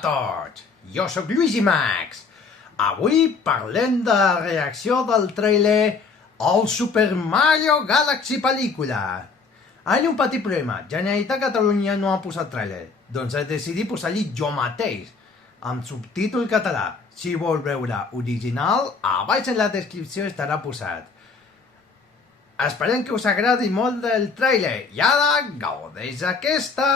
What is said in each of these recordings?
a tots! Jo sóc Lluís i Max. Avui parlem de la reacció del tràiler al Super Mario Galaxy pel·lícula. Hi ha un petit problema. Generalitat Catalunya no ha posat tràiler. Doncs he decidit posar-li jo mateix, amb subtítol català. Si vol veure original, a baix en la descripció estarà posat. Esperem que us agradi molt el tràiler. I ara gaudeix aquesta!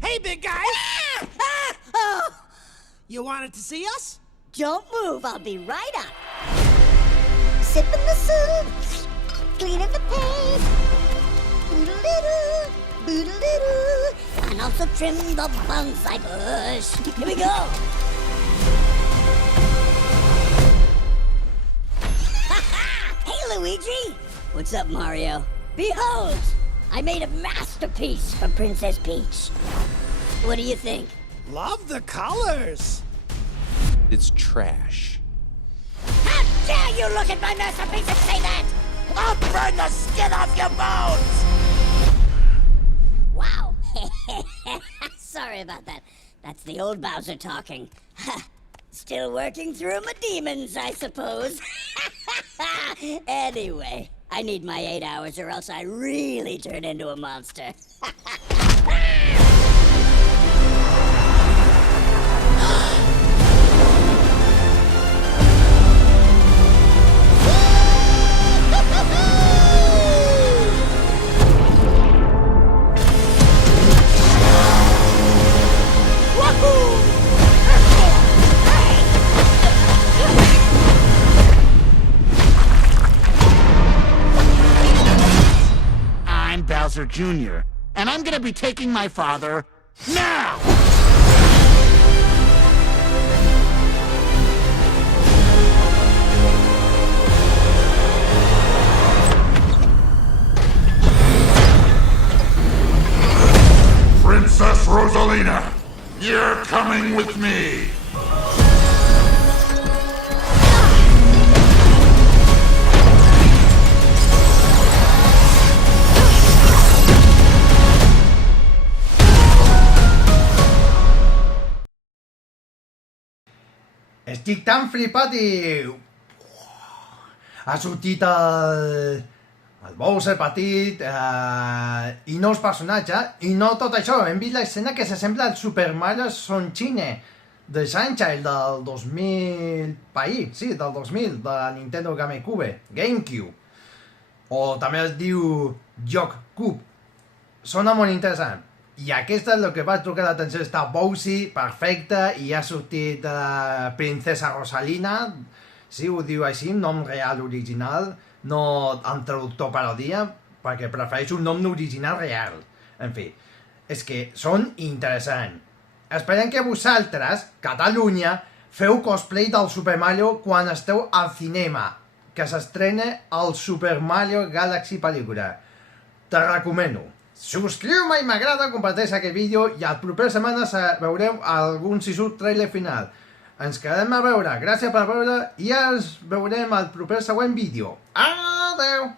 Hey, big guy! Oh, You wanted to see us? don't move, I'll be right up. Sipping the soup, cleaning the paint, boodle-doo, boodle-doo, and also trim the bonsai bush. Here we go. Hey, Luigi! What's up, Mario? Behold! I made a masterpiece for Princess Peach. What do you think? Love the colors! It's trash. How dare you look at my masterpiece and say that! I'll burn the skin off your bones! Wow. Sorry about that. That's the old Bowser talking. Still working through my demons, I suppose. Anyway, I need my 8 hours or else I really turn into a monster. I'm Bowser Jr., and I'm gonna be taking my father now! Princess Rosalina, you're coming with me! Estic tan flipat i... Ha sortit el Bowser petit i nous personatges. I no tot això, hem vist l'escena que s'assembla al Super Mario Sunshine de Sunshine del 2000... Paí, sí, del 2000, de la Nintendo GameCube. O també es diu Joc Cube. Sona molt interessant. I aquesta és el que va trucar l'atenció, està Bowser, perfecte, i ha sortit Princesa Rosalina, sí, ho diu així, nom real original, no amb traductor parodia, perquè prefereix un nom original real. En fi, és que són interessants. Esperem que vosaltres, Catalunya, feu cosplay del Super Mario quan esteu al cinema, que s'estrena el Super Mario Galaxy pel·lícula. Te recomano. Subscriu-me i m'agrada, comparteix aquest vídeo i a les properes setmanes veureu algun si surt tràiler final. Ens quedem a veure, gràcies per veure i ens veurem al proper següent vídeo. Adeu!